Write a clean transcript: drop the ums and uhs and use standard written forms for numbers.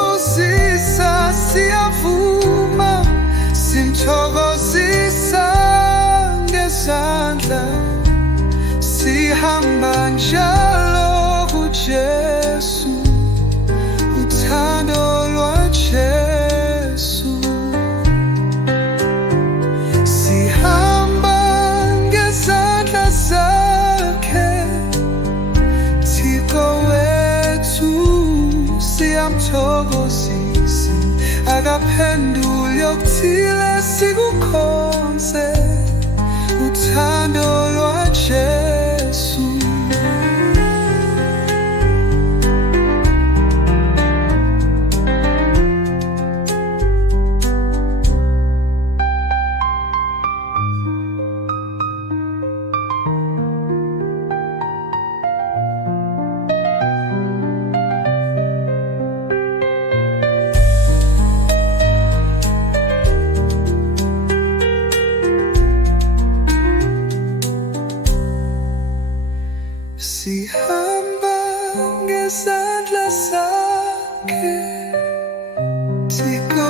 simthokozisa, siyavuma, simthokozisa ngezandla, sihamba njalo kuJesu, uthando lwaJesu. Sihamba ngezandla zakhe, Thixo wethu siyamthokozisa, akaphenduli okuthile sikukhonze, uthando lwaJesu. Sihamba ngezandla zakhe, Thixo